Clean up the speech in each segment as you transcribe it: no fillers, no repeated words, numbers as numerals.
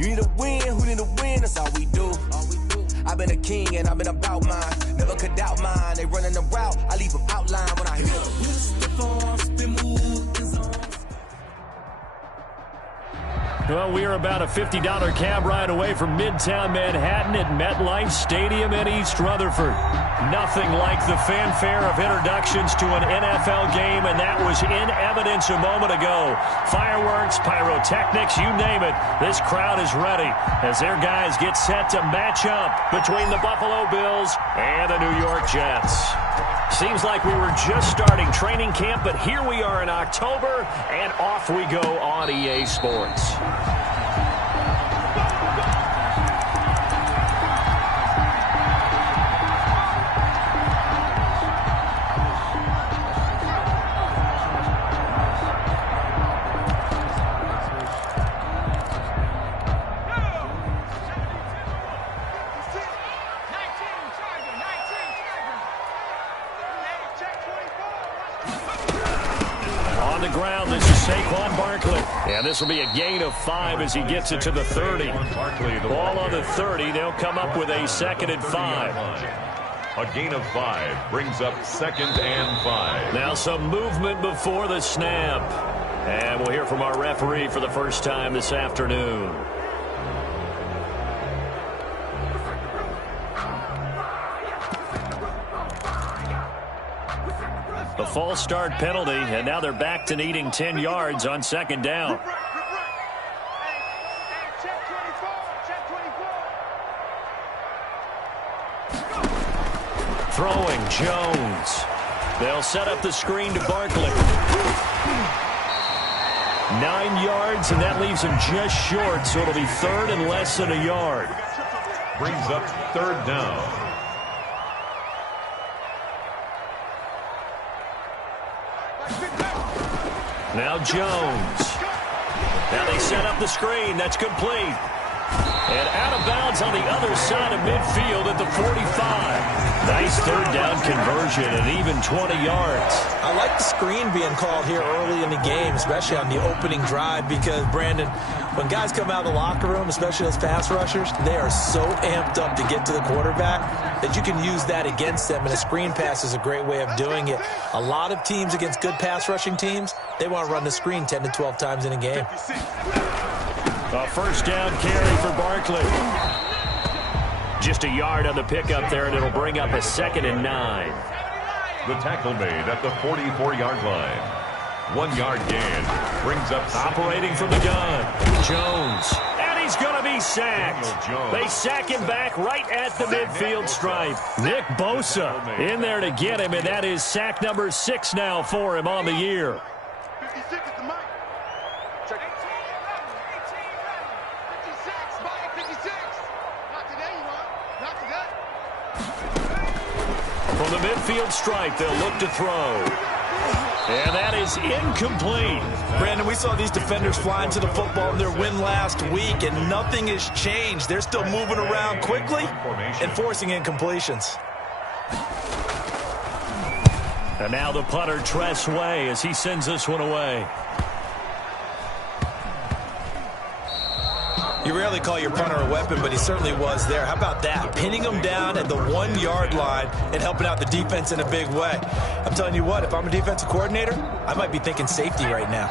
You need a win, who need a win? That's all we do. I've been a king and I've been about mine. Never could doubt mine. They running the route, I leave them outline when I hear them. Well, we are about a $50 cab ride away from Midtown Manhattan at MetLife Stadium in East Rutherford. Nothing like the fanfare of introductions to an NFL game, and that was in evidence a moment ago. Fireworks, pyrotechnics, you name it. This crowd is ready as their guys get set to match up between the Buffalo Bills and the New York Jets. Seems like we were just starting training camp, but here we are in October, and off we go on EA Sports. And this will be a gain of 5 as he gets it to the 30. Ball on the 30. They'll come up with a 2nd and 5. A gain of 5 brings up 2nd and 5. Now some movement before the snap. And we'll hear from our referee for the first time this afternoon. A false start penalty, and now they're back to needing 10 yards on 2nd down. Throwing Jones. They'll set up the screen to Barkley. 9 yards, and that leaves him just short, so it'll be 3rd and less than a yard. Brings up 3rd down. Now Jones. Now they set up the screen. That's complete. And out of bounds on the other side of midfield at the 45. Nice 3rd down conversion and even 20 yards. I like the screen being called here early in the game, especially on the opening drive, because, Brandon, when guys come out of the locker room, especially those pass rushers, they are so amped up to get to the quarterback that you can use that against them, and a screen pass is a great way of doing it. A lot of teams against good pass rushing teams, they want to run the screen 10 to 12 times in a game. A 1st down carry for Barkley. Just a yard on the pickup there, and it'll bring up a 2nd and 9. The tackle made at the 44-yard line. 1 yard gain brings up operating from the gun. Jones. And he's going to be sacked. They sack him back right at the midfield stripe. Nick Bosa in there to get him, and that is sack number 6 now for him on the year. From the midfield stripe, they'll look to throw. And that is incomplete. Brandon, we saw these defenders flying to the football in their win last week, and nothing has changed. They're still moving around quickly and forcing incompletions. And now the punter, Tress Way, as he sends this one away. You rarely call your punter a weapon, but he certainly was there. How about that? Pinning him down at the 1 yard line and helping out the defense in a big way. I'm telling you what, if I'm a defensive coordinator, I might be thinking safety right now.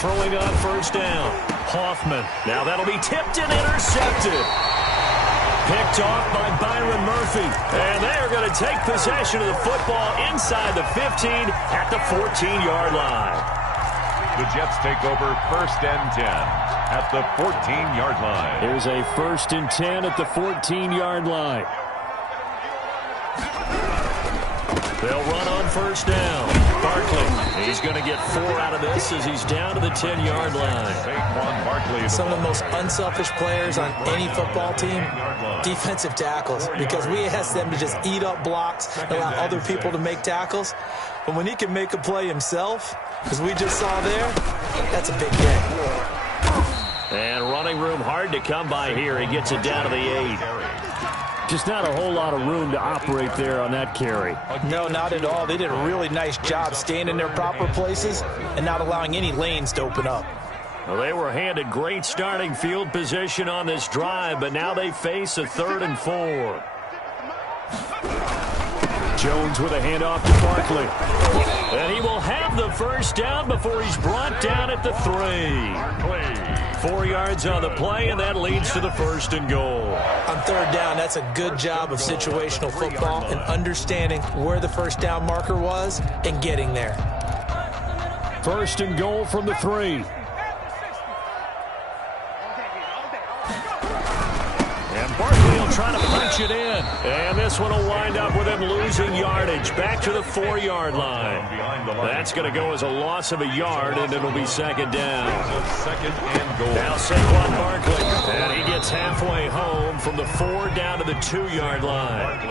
Throwing on 1st down. Hoffman. Now that'll be tipped and intercepted. Picked off by Byron Murphy. And they are going to take possession of the football inside the 15 at the 14-yard line. The Jets take over 1st and 10 at the 14-yard line. Here's a 1st and 10 at the 14-yard line. They'll run on 1st down. Barkley, he's going to get 4 out of this as he's down to the 10-yard line. Some of the most unselfish players on any football team, defensive tackles, because we ask them to just eat up blocks and allow other people to make tackles. But when he can make a play himself, as we just saw there, that's a big game. And running room hard to come by here. He gets it down to the 8. Just not a whole lot of room to operate there on that carry. No, not at all. They did a really nice job staying in their proper places and not allowing any lanes to open up. Well, they were handed great starting field position on this drive, but now they face a 3rd and 4. Jones with a handoff to Barkley. And he will have the first down before he's brought down at the 3. 4 yards on the play, and that leads to the 1st and goal. On 3rd down, that's a good job of situational football and understanding where the first down marker was and getting there. 1st and goal from the 3. And Barkley will try to punch it in. And this one will wind up with him losing yardage. Back to the 4-yard line. That's going to go as a loss of a yard, and it'll be 2nd down. 2nd and goal. Now Saquon Barkley. And he gets halfway home from the 4 down to the 2-yard line.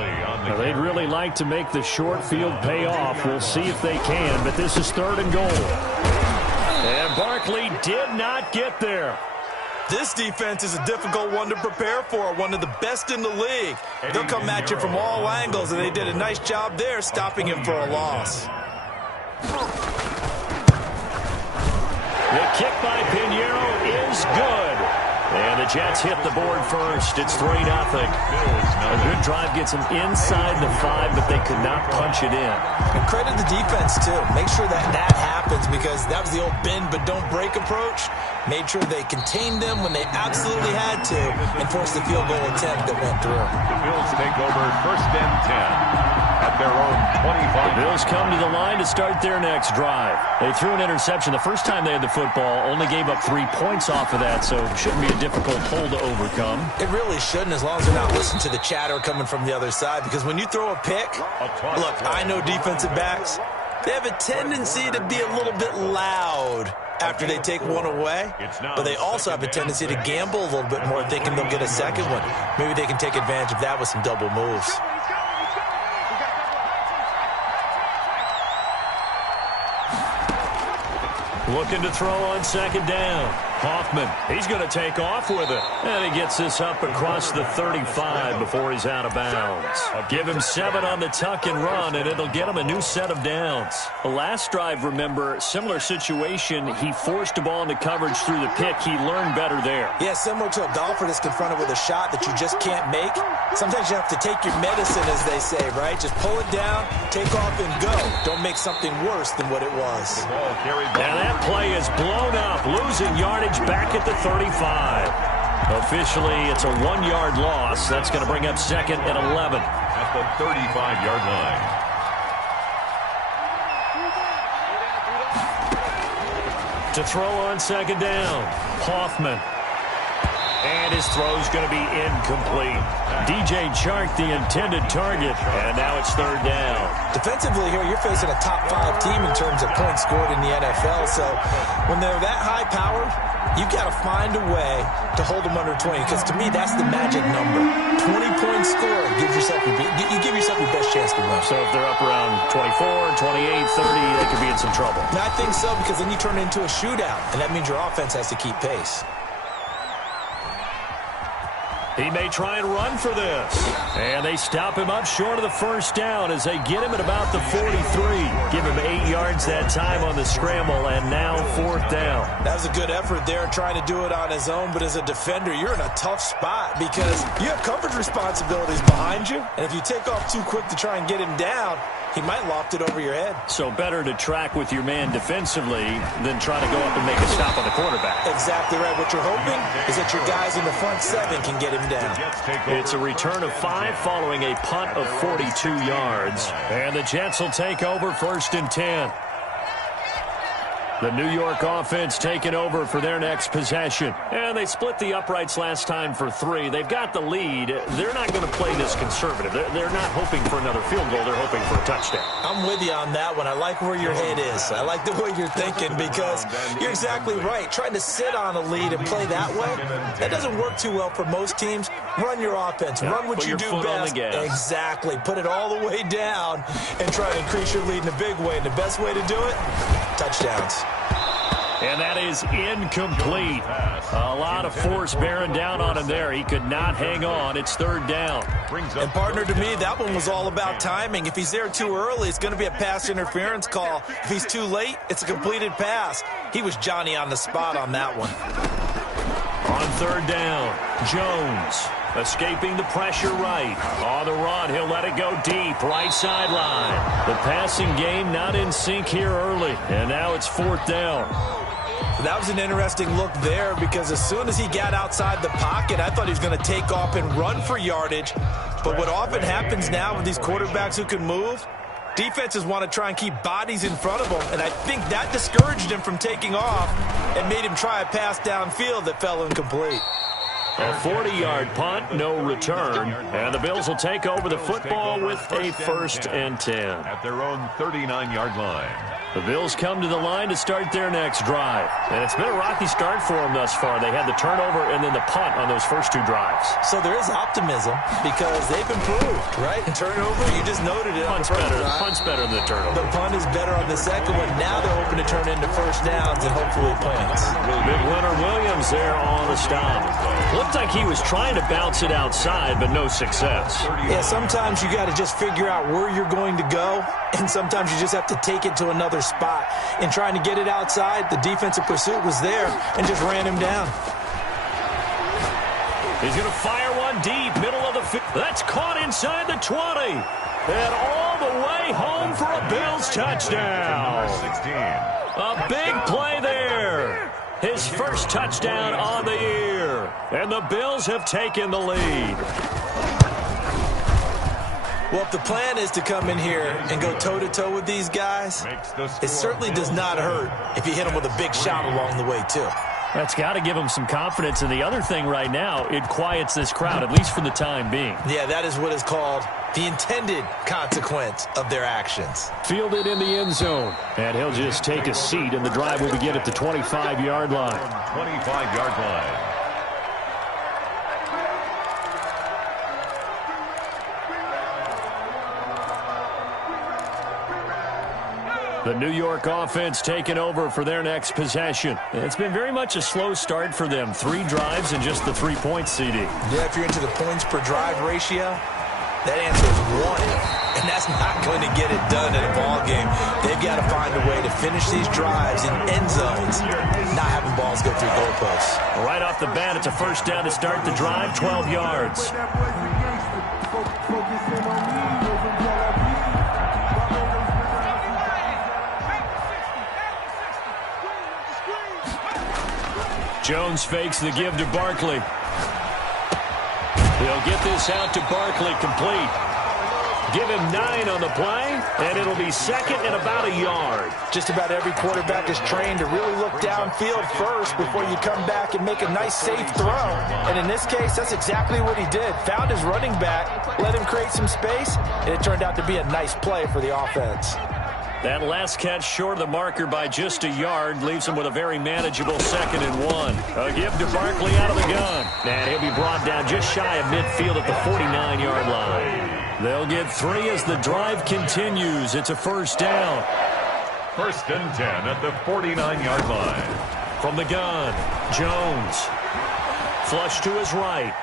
Now, they'd really like to make the short field pay off. We'll see if they can, but this is 3rd and goal. And Barkley did not get there. This defense is a difficult one to prepare for, one of the best in the league. They'll come at you from all angles, and they did a nice job there stopping him for a loss. The kick by Pinheiro is good. And the Jets hit the board first. It's 3-0. A good drive gets them inside the 5, but they could not punch it in. And credit the defense, too. Make sure that happens, because that was the old bend but don't break approach. Made sure they contained them when they absolutely had to and forced the field goal attempt that went through. The Bills take over 1st and 10 at their own 25. The Bills come to the line to start their next drive. They threw an interception the first time they had the football, only gave up 3 points off of that, so it shouldn't be a difficult hole to overcome. It really shouldn't, as long as they're not listening to the chatter coming from the other side, because when you throw a pick, look, I know defensive backs, they have a tendency to be a little bit loud after they take one away, but they also have a tendency to gamble a little bit more, thinking they'll get a second one. Maybe they can take advantage of that with some double moves. Looking to throw on 2nd down. Hoffman, he's going to take off with it. And he gets this up across the 35 before he's out of bounds. Give him 7 on the tuck and run, and it'll get him a new set of downs. The last drive, remember, similar situation. He forced a ball into coverage through the pick. He learned better there. Yeah, similar to a golfer that's confronted with a shot that you just can't make. Sometimes you have to take your medicine, as they say, right? Just pull it down, take off, and go. Don't make something worse than what it was. And that play is blown up, losing yardage back at the 35. Officially, it's a 1-yard loss. That's going to bring up 2nd and 11. At the 35-yard line. To throw on 2nd down, Hoffman. And his throw's going to be incomplete. DJ Chark, the intended target, and now it's 3rd down. Defensively here, you're facing a top 5 team in terms of points scored in the NFL, so when they're that high-powered, you've got to find a way to hold them under 20, because to me, that's the magic number. 20 points scored, you give yourself your best chance to win. So if they're up around 24, 28, 30, they could be in some trouble. And I think so, because then you turn it into a shootout, and that means your offense has to keep pace. He may try and run for this. And they stop him up short of the first down as they get him at about the 43. Give him 8 yards that time on the scramble, and now 4th down. That was a good effort there, trying to do it on his own, but as a defender, you're in a tough spot because you have coverage responsibilities behind you, and if you take off too quick to try and get him down, he might loft it over your head. So better to track with your man defensively than try to go up and make a stop on the quarterback. Exactly right. What you're hoping is that your guys in the front 7 can get him down. It's a return of 5 following a punt of 42 yards. And the Jets will take over 1st and 10. The New York offense taking over for their next possession. And they split the uprights last time for 3. They've got the lead. They're not going to play this conservative. They're not hoping for another field goal. They're hoping for a touchdown. I'm with you on that one. I like where your head is. I like the way you're thinking because you're exactly right. Trying to sit on a lead and play that way, that doesn't work too well for most teams. Run your offense. Run what you do best. Exactly. Put it all the way down and try to increase your lead in a big way. And the best way to do it, touchdowns. And that is incomplete. A lot of force bearing down on him there. He could not hang on. It's third down. And, partner, to me, that one was all about timing. If he's there too early, it's going to be a pass interference call. If he's too late, it's a completed pass. He was Johnny on the spot on that one. On third down, Jones escaping the pressure right. On the run, he'll let it go deep, right sideline. The passing game not in sync here early, and now it's fourth down. That was an interesting look there because as soon as he got outside the pocket, I thought he was going to take off and run for yardage. But what often happens now with these quarterbacks who can move, defenses want to try and keep bodies in front of them, and I think that discouraged him from taking off and made him try a pass downfield that fell incomplete. A 40-yard punt, no return, and the Bills will take over the football with a 1st and 10. At their own 39-yard line. The Bills come to the line to start their next drive. And it's been a rocky start for them thus far. They had the turnover and then the punt on those first two drives. So there is optimism because they've improved, right? And turnover, you just noted it. Punt's better than the turnover. The punt is better on the second one. Now they're hoping to turn into first downs and hopefully points. Big Leonard Williams there on the stop. Looked like he was trying to bounce it outside, but no success. Yeah, sometimes you got to just figure out where you're going to go, and sometimes you just have to take it to another spot. In trying to get it outside, the defensive pursuit was there and just ran him down. He's going to fire one deep, middle of the field. That's caught inside the 20. And all the way home for a Bills touchdown. A big play there. His first touchdown on the year. And the Bills have taken the lead. Well, if the plan is to come in here and go toe-to-toe with these guys, it certainly does not hurt if you hit them with a big shot along the way, too. That's got to give them some confidence. And the other thing right now, it quiets this crowd, at least for the time being. Yeah, that is what is called the intended consequence of their actions. Fielded in the end zone. And he'll just take a seat, and the drive will begin at the 25-yard line. 25-yard line. The New York offense taking over for their next possession. It's been very much a slow start for them. 3 drives and just the 3 points, CD. Yeah, if you're into the points per drive ratio, that answer is 1. And that's not going to get it done in a ball game. They've got to find a way to finish these drives in end zones, not having balls go through goalposts. Right off the bat, it's a first down to start the drive, 12 yards. Jones fakes the give to Barkley. He'll get this out to Barkley, complete. Give him 9 on the play, and it'll be second and about a yard. Just about every quarterback is trained to really look downfield first before you come back and make a nice, safe throw. And in this case, that's exactly what he did. Found his running back, let him create some space, and it turned out to be a nice play for the offense. That last catch short of the marker by just a yard leaves him with a very manageable 2nd and 1. A give to Barkley out of the gun. And he'll be brought down just shy of midfield at the 49-yard line. They'll get 3 as the drive continues. It's a first down. 1st and 10 at the 49-yard line. From the gun, Jones. Flush to his right.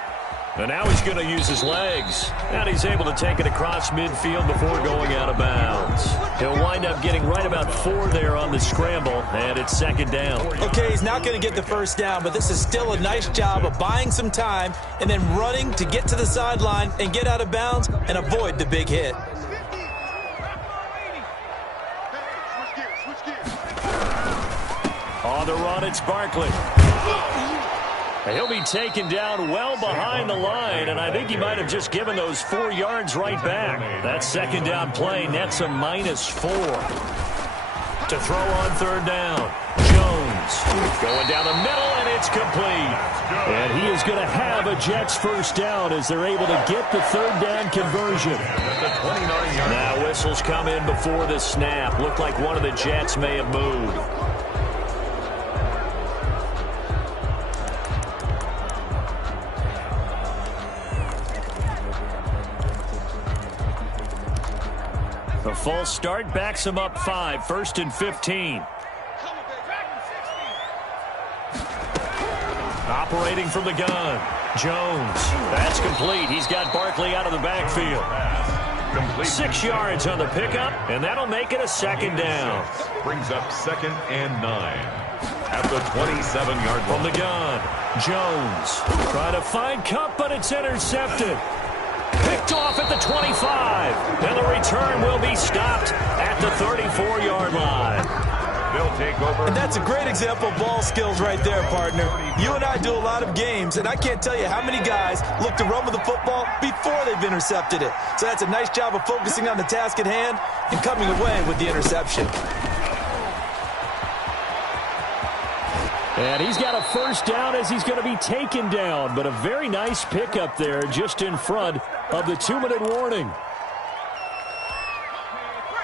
And now he's going to use his legs. And he's able to take it across midfield before going out of bounds. He'll wind up getting right about 4 there on the scramble, and it's 2nd down. Okay, he's not going to get the first down, but this is still a nice job of buying some time and then running to get to the sideline and get out of bounds and avoid the big hit. On the run, it's Barkley. He'll be taken down well behind the line, and I think he might have just given those 4 yards right back. That 2nd down play nets a -4. To throw on 3rd down, Jones going down the middle, and it's complete. And he is going to have a Jets first down as they're able to get the 3rd down conversion. Now whistles come in before the snap. Looked like one of the Jets may have moved. A false start backs him up 5. 1st and 15. Operating from the gun, Jones. That's complete. He's got Barkley out of the backfield. 6 yards on the pickup, and that'll make it a second down. Brings up 2nd and 9 at the 27-yard line. From the gun, Jones. Trying to find Kupp, but it's intercepted. Picked off at the 25. And the return will be stopped at the 34-yard line. They'll take over. And that's a great example of ball skills right there, partner. You and I do a lot of games, and I can't tell you how many guys look to run with the football before they've intercepted it. So that's a nice job of focusing on the task at hand and coming away with the interception. And he's got a first down as he's going to be taken down. But a very nice pickup there just in front of the 2-minute warning.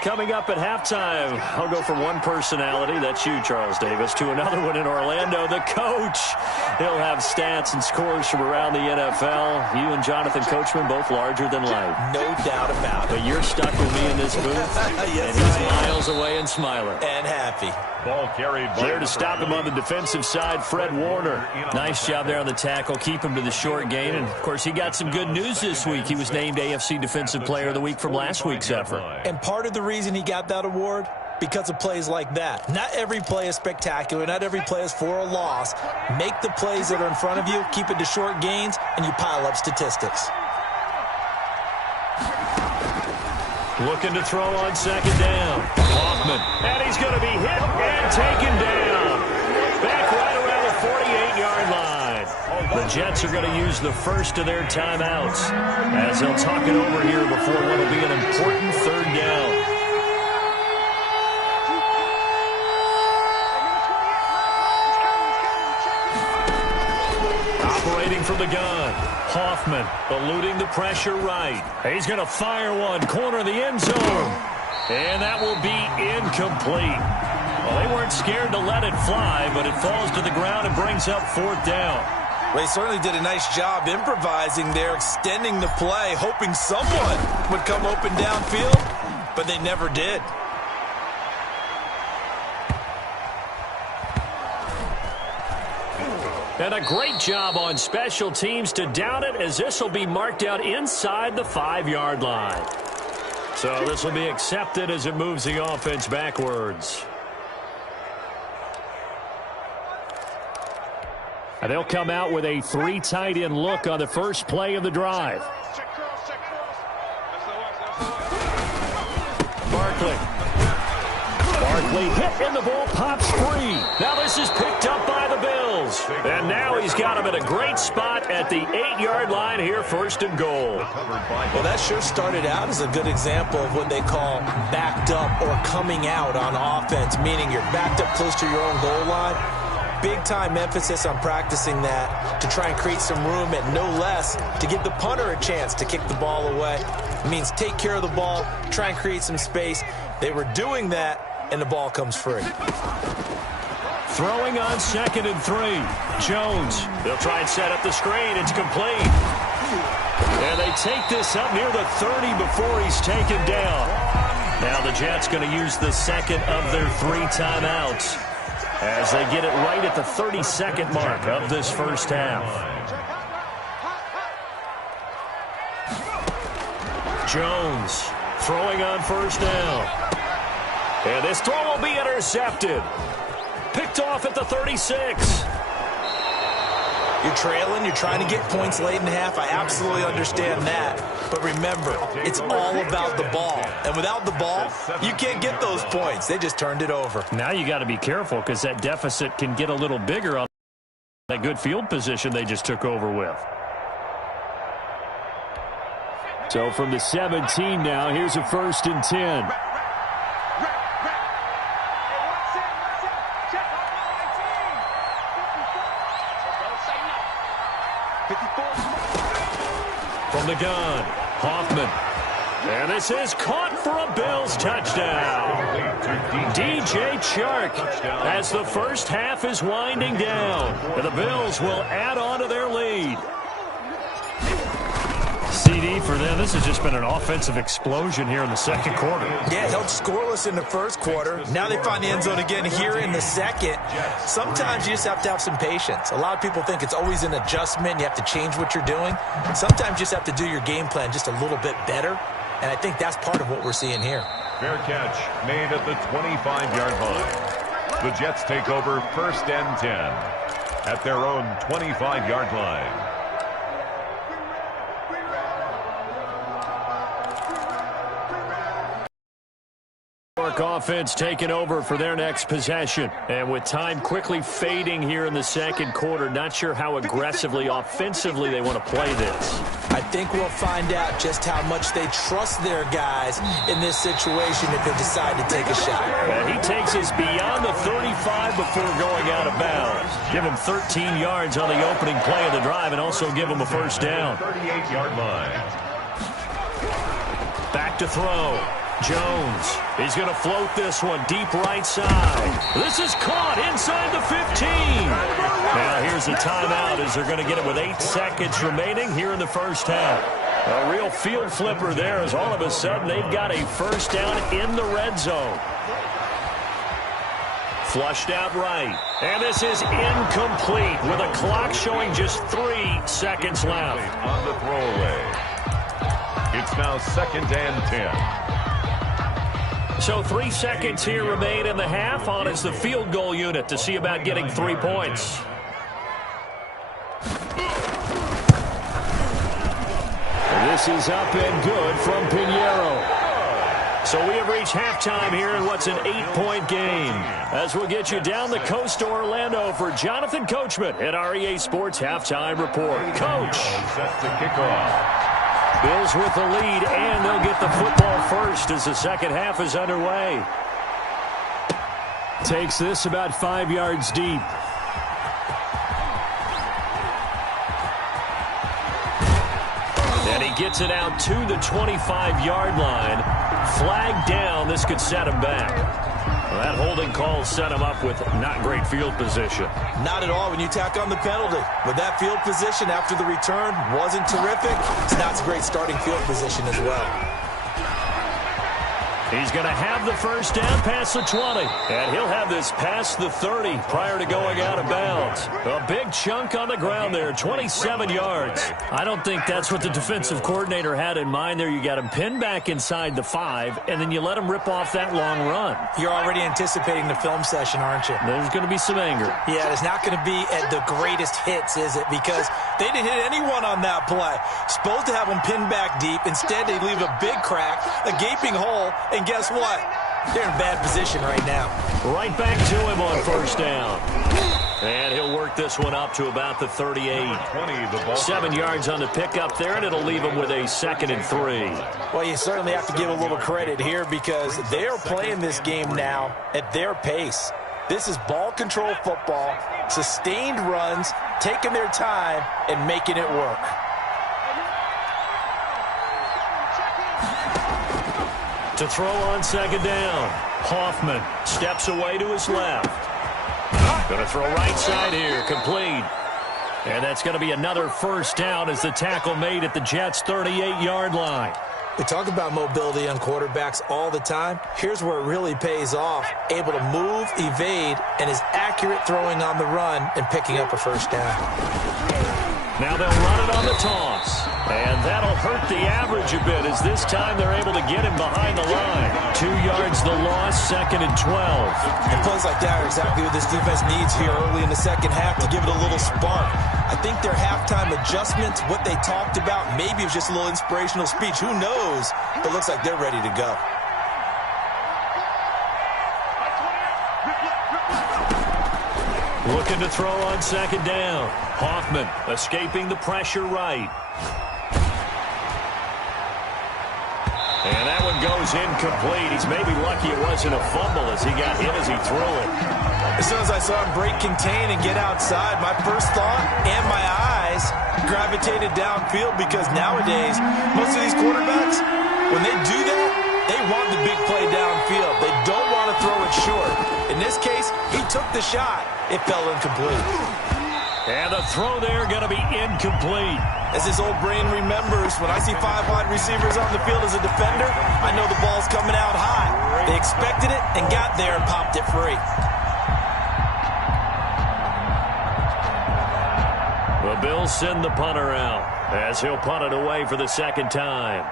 Coming up at halftime, I'll go from one personality, that's you, Charles Davis, to another one in Orlando, the coach. He'll have stats and scores from around the NFL. You and Jonathan Coachman, both larger than life. No doubt about it. But you're stuck with me in this booth, yes, and he's miles away and smiling. And happy. Ball carried by There to stop him on the defensive side, Fred Warner. Nice job there on the tackle, keep him to the short gain. And, of course, he got some good news this week. He was named AFC Defensive Player of the Week from last week's effort. And part of the reason he got that award, because of plays like that. Not every play is spectacular. Not every play is for a loss. Make the plays that are in front of you, keep it to short gains, and you pile up statistics. Looking to throw on second down. Hoffman. And he's going to be hit and taken down. Back right around the 48-yard line. The Jets are going to use the first of their timeouts as they'll talk it over here before what will be an important third down. Operating from the gun, Hoffman eluding the pressure right. He's going to fire one, corner of the end zone. And that will be incomplete. Well, they weren't scared to let it fly, but it falls to the ground and brings up 4th down. They certainly did a nice job improvising there, extending the play, hoping someone would come open downfield, but they never did. And a great job on special teams to down it, as this will be marked out inside the 5-yard line. So this will be accepted as it moves the offense backwards. And they'll come out with a 3 tight end look on the first play of the drive. Barkley hit and the ball pops free. Now this is picked up by the Bills. And now he's got him at a great spot at the 8-yard line here, 1st and goal. Well, that sure started out as a good example of what they call backed up or coming out on offense, meaning you're backed up close to your own goal line. Big-time emphasis on practicing that to try and create some room and no less to give the punter a chance to kick the ball away. It means take care of the ball, try and create some space. They were doing that, and the ball comes free. Throwing on 2nd and 3. Jones. They'll try and set up the screen. It's complete. And they take this up near the 30 before he's taken down. Now the Jets going to use the second of their 3 timeouts as they get it right at the 32nd mark of this first half. Jones throwing on 1st down. And this throw will be intercepted. Picked off at the 36. You're trailing. You're trying to get points late in half. I absolutely understand that. But remember, it's all about the ball. And without the ball, you can't get those points. They just turned it over. Now you got to be careful because that deficit can get a little bigger on that good field position they just took over with. So from the 17 now, here's a 1st and 10. From the gun, Hoffman. And this is caught for a Bills touchdown. DJ Chark as the first half is winding down. And the Bills will add on to their lead. TD for them. This has just been an offensive explosion here in the second quarter. Yeah, held scoreless in the first quarter. Now they find the end zone again here in the second. Sometimes you just have to have some patience. A lot of people think it's always an adjustment. You have to change what you're doing. Sometimes you just have to do your game plan just a little bit better. And I think that's part of what we're seeing here. Fair catch made at the 25-yard line. The Jets take over 1st and 10 at their own 25-yard line. Offense taking over for their next possession. And with time quickly fading here in the second quarter, not sure how aggressively, offensively they want to play this. I think we'll find out just how much they trust their guys in this situation if they decide to take a shot. And he takes us beyond the 35 before going out of bounds. Give him 13 yards on the opening play of the drive and also give him a first down. 38-yard line. Back to throw. Jones. He's going to float this one deep right side. This is caught inside the 15. Now here's a timeout as they're going to get it with 8 seconds remaining here in the first half. A real field flipper there as all of a sudden they've got a first down in the red zone. Flushed out right. And this is incomplete with a clock showing just 3 seconds left. On the throwaway. It's now 2nd and 10. So 3 seconds here remain in the half. On is the field goal unit to see about getting 3 points. This is up and good from Pinheiro. So we have reached halftime here in what's an 8-point game. As we'll get you down the coast to Orlando for Jonathan Coachman at our EA Sports Halftime Report. Coach. Set to kick off. Bills with the lead, and they'll get the football first as the second half is underway. Takes this about 5 yards deep. And he gets it out to the 25-yard line. Flag down. This could set him back. Well, that holding call set him up with not great field position. Not at all when you tack on the penalty. But that field position after the return wasn't terrific. It's not a great starting field position as well. He's going to have the first down past the 20. And he'll have this past the 30 prior to going out of bounds. A big chunk on the ground there, 27 yards. I don't think that's what the defensive coordinator had in mind there. You got him pinned back inside the 5, and then you let him rip off that long run. You're already anticipating the film session, aren't you? There's going to be some anger. Yeah, it's not going to be at the greatest hits, is it? Because they didn't hit anyone on that play. Supposed to have them pinned back deep. Instead, they leave a big crack, a gaping hole, and guess what? They're in bad position right now. Right back to him on first down. And he'll work this one up to about the 38. 7 yards on the pickup there, and it'll leave him with a 2nd and 3. Well, you certainly have to give a little credit here because they are playing this game now at their pace. This is ball control football, sustained runs, taking their time, and making it work. To throw on second down. Hoffman steps away to his left. Going to throw right side here, complete. And that's going to be another first down as the tackle made at the Jets' 38-yard line. We talk about mobility on quarterbacks all the time. Here's where it really pays off. Able to move, evade, and is accurate throwing on the run and picking up a first down. Now they'll run it on the toss. And that'll hurt the average a bit as this time they're able to get him behind the line. 2 yards the loss, 2nd and 12. And plays like that are exactly what this defense needs here early in the second half to give it a little spark. I think their halftime adjustments, what they talked about, maybe it was just a little inspirational speech. Who knows? But it looks like they're ready to go. Looking to throw on second down. Hoffman escaping the pressure right. And that one goes incomplete. He's maybe lucky it wasn't a fumble as he got hit as he threw it. As soon as I saw him break contain and get outside, my first thought and my eyes gravitated downfield because nowadays, most of these quarterbacks, when they do that, they want the big play downfield. They don't want to throw it short. In this case, he took the shot. It fell incomplete. And the throw there going to be incomplete. As his old brain remembers, when I see 5 wide receivers on the field as a defender, I know the ball's coming out high. They expected it and got there and popped it free. The Bills send the punter out as he'll punt it away for the second time.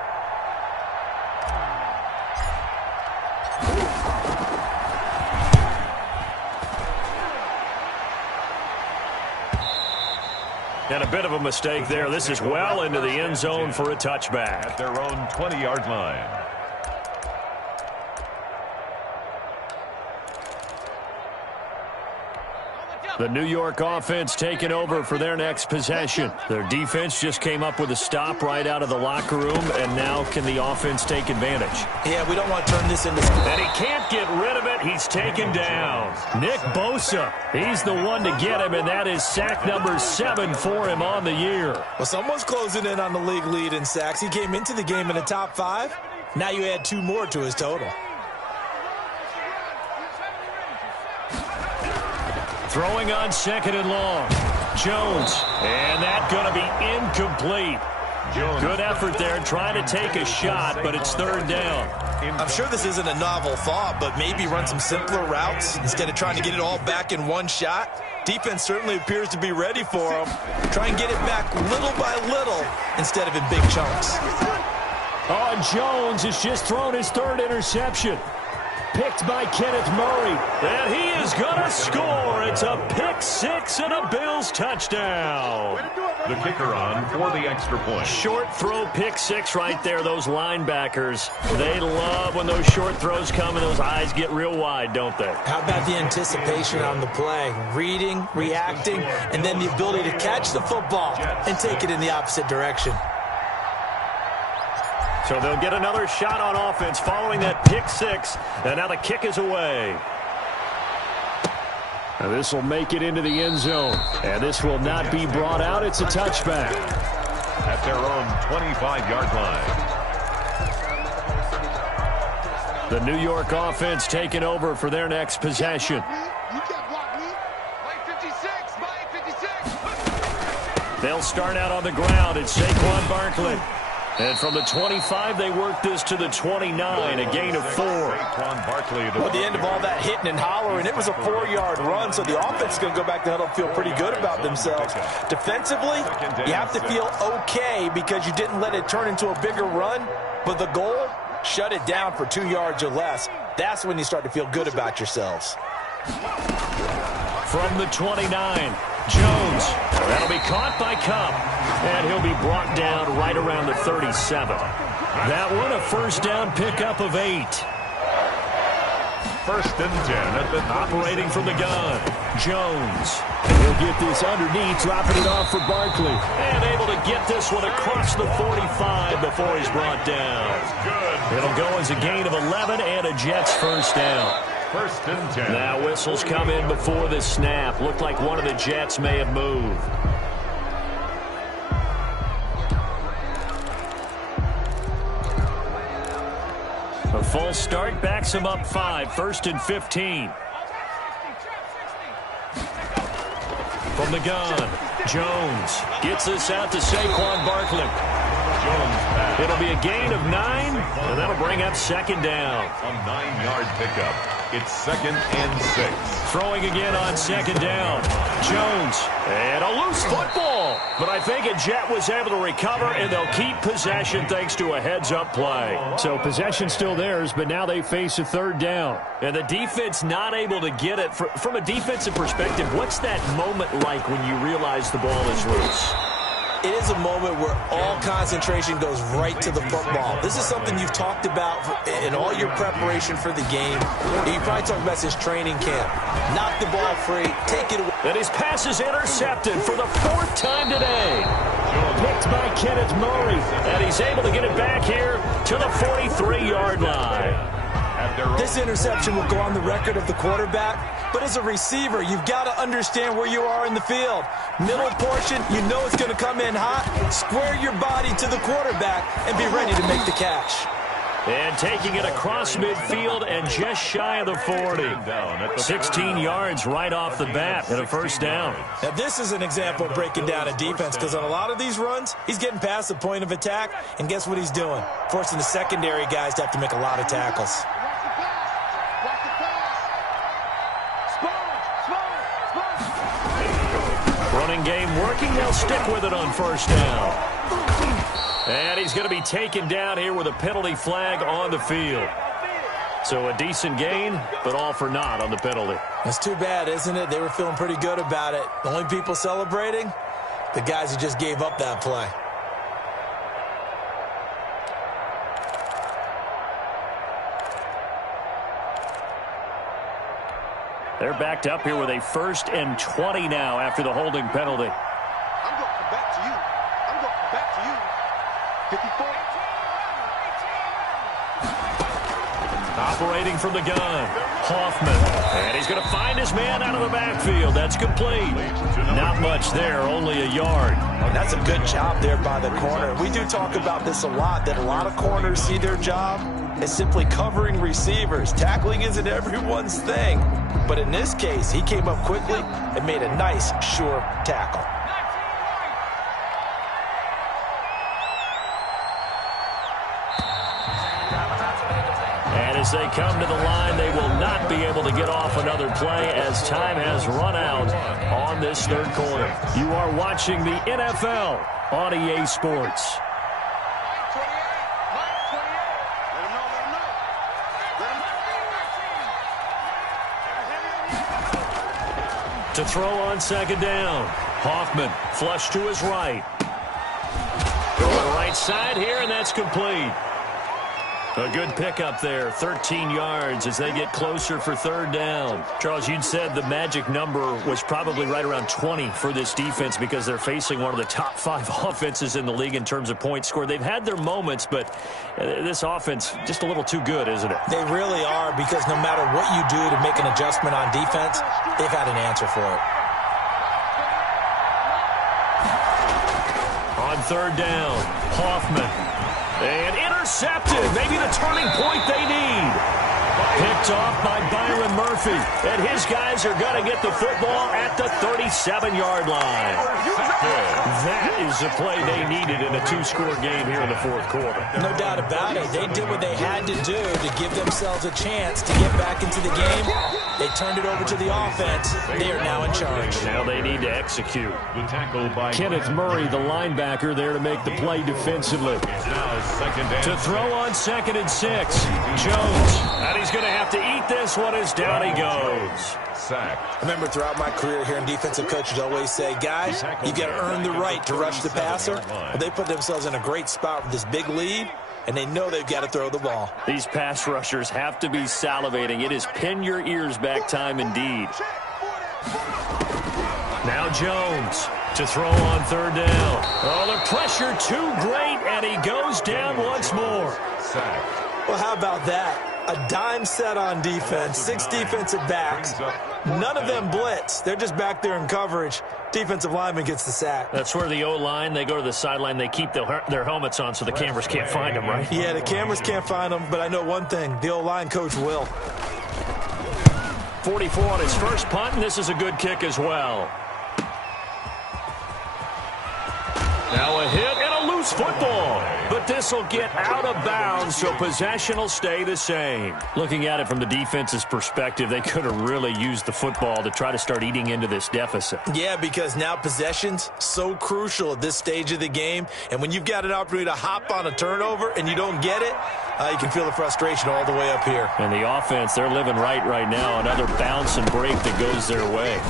And a bit of a mistake there. This is well into the end zone for a touchback. At their own 20-yard line. The New York offense taking over for their next possession. Their defense just came up with a stop right out of the locker room, and now can the offense take advantage? Yeah, we don't want to turn this into... And he can't get rid of it. He's taken down. Nick Bosa, he's the one to get him, and that is sack number 7 for him on the year. Well, someone's closing in on the league lead in sacks. He came into the game in the top 5. Now you add 2 more to his total. Throwing on 2nd and long. Jones. And that's going to be incomplete. Good effort there trying to take a shot, but it's 3rd down. I'm sure this isn't a novel thought, but maybe run some simpler routes instead of trying to get it all back in one shot. Defense certainly appears to be ready for him. Try and get it back little by little instead of in big chunks. Oh, Jones has just thrown his 3rd interception. Picked by Kenneth Murray. And he is going to score. It's a pick 6 and a Bills touchdown. The kicker on for the extra point. Short throw, pick 6 right there. Those linebackers, they love when those short throws come and those eyes get real wide, don't they? How about the anticipation on the play? Reading, reacting, and then the ability to catch the football and take it in the opposite direction. So they'll get another shot on offense following that pick 6. And now the kick is away. And this will make it into the end zone. And this will not be brought out. It's a touchback. At their own 25-yard line. The New York offense taking over for their next possession. You can't block me. Mike 56, Mike 56. They'll start out on the ground. It's Saquon Barkley. And from the 25, they work this to the 29, a gain of 4. Well, at the end of all that hitting and hollering, it was a 4-yard run, so the offense is going to go back to huddle and feel pretty good about themselves. Defensively, you have to feel okay because you didn't let it turn into a bigger run, but the goal, shut it down for 2 yards or less. That's when you start to feel good about yourselves. From the 29, Jones. That'll be caught by Kupp. And he'll be brought down right around the 37. That one, a first down pickup of 8. 1st and 10 at the operating from the gun. Jones. He'll get this underneath, dropping it off for Barkley. And able to get this one across the 45 before he's brought down. It'll go as a gain of 11 and a Jets first down. 1st and 10. Now whistles come in before the snap. Looked like one of the Jets may have moved. A false start backs him up 5. 1st and 15. From the gun, Jones gets this out to Saquon Barkley. It'll be a gain of 9, and that'll bring up 2nd down. A 9-yard pickup. It's 2nd and 6. Throwing again on 2nd down. Jones. And a loose football. But I think a Jet was able to recover, and they'll keep possession thanks to a heads-up play. So possession still theirs, but now they face a 3rd down. And the defense not able to get it. From a defensive perspective, what's that moment like when you realize the ball is loose? It is a moment where all concentration goes right to the football. This is something you've talked about in all your preparation for the game. You probably talked about this training camp. Knock the ball free, take it away. And his pass is intercepted for the 4th time today. Picked by Kenneth Murray. And he's able to get it back here to the 43-yard line. This interception will go on the record of the quarterback, but as a receiver, you've got to understand where you are in the field. Middle portion, you know it's going to come in hot. Square your body to the quarterback and be ready to make the catch. And taking it across midfield and just shy of the 40. 16 yards right off the bat and a first down. Now, this is an example of breaking down a defense because on a lot of these runs, he's getting past the point of attack, and guess what he's doing? Forcing the secondary guys to have to make a lot of tackles. Running game working. They'll stick with it on first down. And he's going to be taken down here with a penalty flag on the field. So a decent gain, but all for naught on the penalty. That's too bad, isn't it? They were feeling pretty good about it. The only people celebrating, the guys who just gave up that play. They're backed up here with a 1st and 20 now after the holding penalty. I'm going to come back to you. I'm going to come back to you. 54. Operating from the gun, Hoffman. And he's going to find his man out of the backfield. That's complete. Not much there, only a yard. That's a good job there by the corner. We do talk about this a lot, that a lot of corners see their job as simply covering receivers. Tackling isn't everyone's thing. But in this case, he came up quickly and made a nice, sure tackle. And as they come to the line, they will not be able to get off another play as time has run out on this third quarter. You are watching the NFL on EA Sports. To throw on second down. Hoffman flush to his right. Going right side here, and that's complete. A good pickup there, 13 yards as they get closer for third down. Charles, you'd said the magic number was probably right around 20 for this defense because they're facing one of the top 5 offenses in the league in terms of points scored. They've had their moments, but this offense just a little too good, isn't it? They really are, because no matter what you do to make an adjustment on defense, they've had an answer for it. On third down, Hoffman. And intercepted. Maybe the turning point they need. Picked off by Byron Murphy. And his guys are going to get the football at the 37-yard line. That is the play they needed in a 2-score game here in the fourth quarter. No doubt about it. They did what they had to do to give themselves a chance to get back into the game. They turned it over to the offense. They are now in charge. Now they need to execute. Kenneth Murray, the linebacker, there to make the play defensively. To throw on 2nd and 6. Jones. And he's going to have to eat this one as down he goes. I remember throughout my career here in defensive coaches always say, guys, you got to earn the right to rush the passer. Well, they put themselves in a great spot with this big lead, and they know they've got to throw the ball. These pass rushers have to be salivating. It is pin your ears back time indeed. Now Jones to throw on third down. Oh, the pressure too great, and he goes down once more. Well, how about that? A dime set on defense, 6 defensive backs. None of them blitz. They're just back there in coverage. Defensive lineman gets the sack. That's where the O-line, they go to the sideline, they keep their helmets on so the cameras can't find them, right? Yeah, the cameras can't find them, but I know one thing. The O-line coach will. 44 on his first punt, and this is a good kick as well. Now a hit and a loose football. But this will get out of bounds, so possession will stay the same. Looking at it from the defense's perspective, they could have really used the football to try to start eating into this deficit. Yeah, because now possession's so crucial at this stage of the game. And when you've got an opportunity to hop on a turnover and you don't get it, you can feel the frustration all the way up here. And the offense, they're living right now. Another bounce and break that goes their way.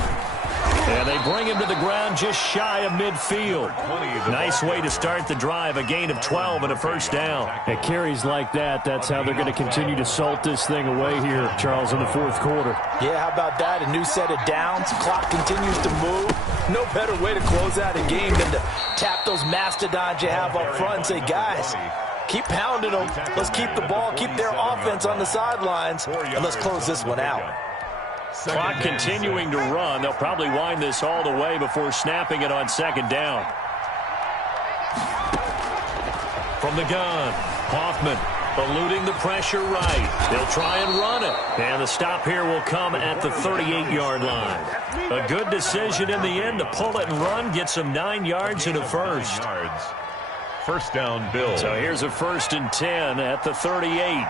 And they bring him to the ground just shy of midfield. Nice way to start the drive, a gain of 12 and a first down. At carries like that, that's how they're going to continue to salt this thing away here, Charles, in the fourth quarter. Yeah, how about that? A new set of downs. Clock continues to move. No better way to close out a game than to tap those mastodons you have up front and say, guys, keep pounding them. Let's keep the ball, keep their offense on the sidelines, and let's close this one out. Clock continuing to run. They'll probably wind this all the way before snapping it on second down. From the gun, Hoffman Eluding the pressure right. They'll try and run it. And the stop here will come at the 38-yard line. A good decision in the end to pull it and run. Get some 9 yards and a first. First down, Bill. So here's a 1st and 10 at the 38.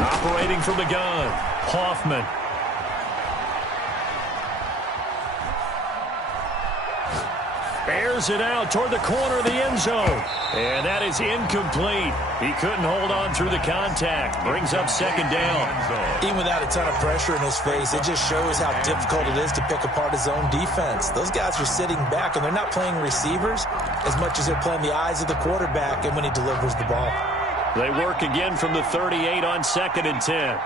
Operating from the gun, Hoffman. Airs it out toward the corner of the end zone. And that is incomplete. He couldn't hold on through the contact. Brings up 2nd down. Even without a ton of pressure in his face, it just shows how difficult it is to pick apart his own defense. Those guys are sitting back, and they're not playing receivers as much as they're playing the eyes of the quarterback and when he delivers the ball. They work again from the 38 on 2nd and 10.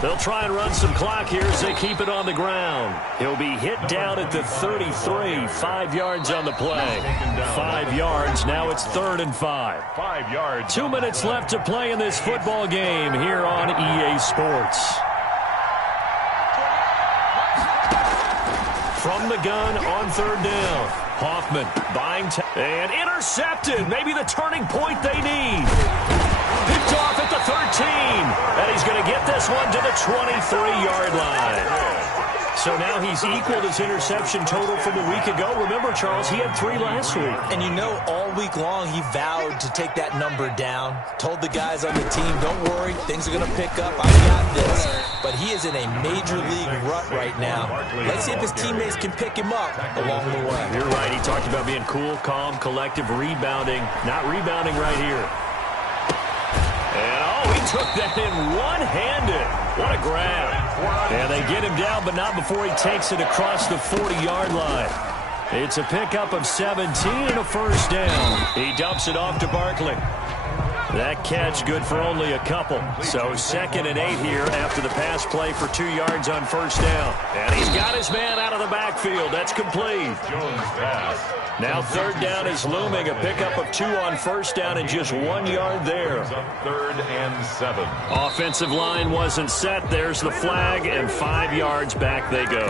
They'll try and run some clock here as they keep it on the ground. He'll be hit down at the 33. 5 yards on the play. 5 yards. Now it's 3rd and 5. 5 yards. 2 minutes left to play in this football game here on EA Sports. From the gun on 3rd down. Hoffman buying time and intercepted. Maybe the turning point they need. Picked off at the 13. And he's going to get this one to the 23-yard line. So now he's equaled his interception total from a week ago. Remember, Charles, he had 3 last week. And you know, all week long he vowed to take that number down. Told the guys on the team, don't worry, things are going to pick up. I got this. But he is in a major league rut right now. Let's see if his teammates can pick him up along the way. You're right. He talked about being cool, calm, collective, rebounding. Not rebounding right here. And, oh, he took that in one-handed. What a grab. And they get him down, but not before he takes it across the 40-yard line. It's a pickup of 17 and a 1st down. He dumps it off to Barkley. That catch good for only a couple. So 2nd and 8 here after the pass play for 2 yards on 1st down. And he's got his man out of the backfield. That's complete. Jones pass. Now 3rd down is looming. A pickup of 2 on 1st down and just 1 yard there. 3rd and 7. Offensive line wasn't set. There's the flag, and 5 yards back they go.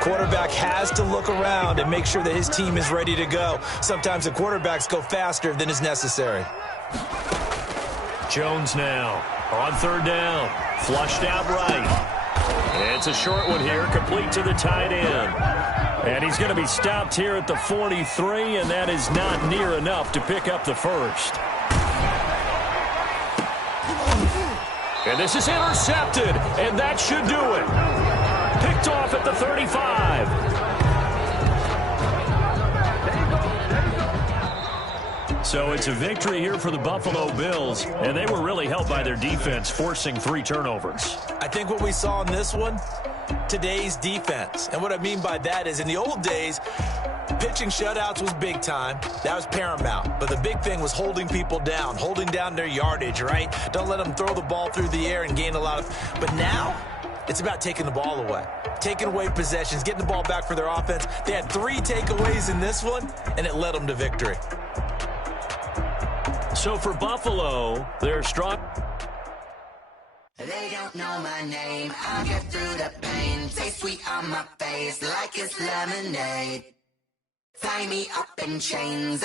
Quarterback has to look around and make sure that his team is ready to go. Sometimes the quarterbacks go faster than is necessary. Jones now on 3rd down. Flushed out right. It's a short one here, complete to the tight end. And he's going to be stopped here at the 43, and that is not near enough to pick up the 1st. And this is intercepted, and that should do it. Picked off at the 35. So it's a victory here for the Buffalo Bills, and they were really helped by their defense, forcing 3 turnovers. I think what we saw in this one, today's defense. And what I mean by that is in the old days, pitching shutouts was big time. That was paramount. But the big thing was holding people down, holding down their yardage, right? Don't let them throw the ball through the air and gain a lot of... But now, it's about taking the ball away. Taking away possessions, getting the ball back for their offense. They had 3 takeaways in this one, and it led them to victory. So for Buffalo, they're strong. They don't know my name. I'll get through the pain. Taste sweet on my face like it's lemonade. Tie me up in chains.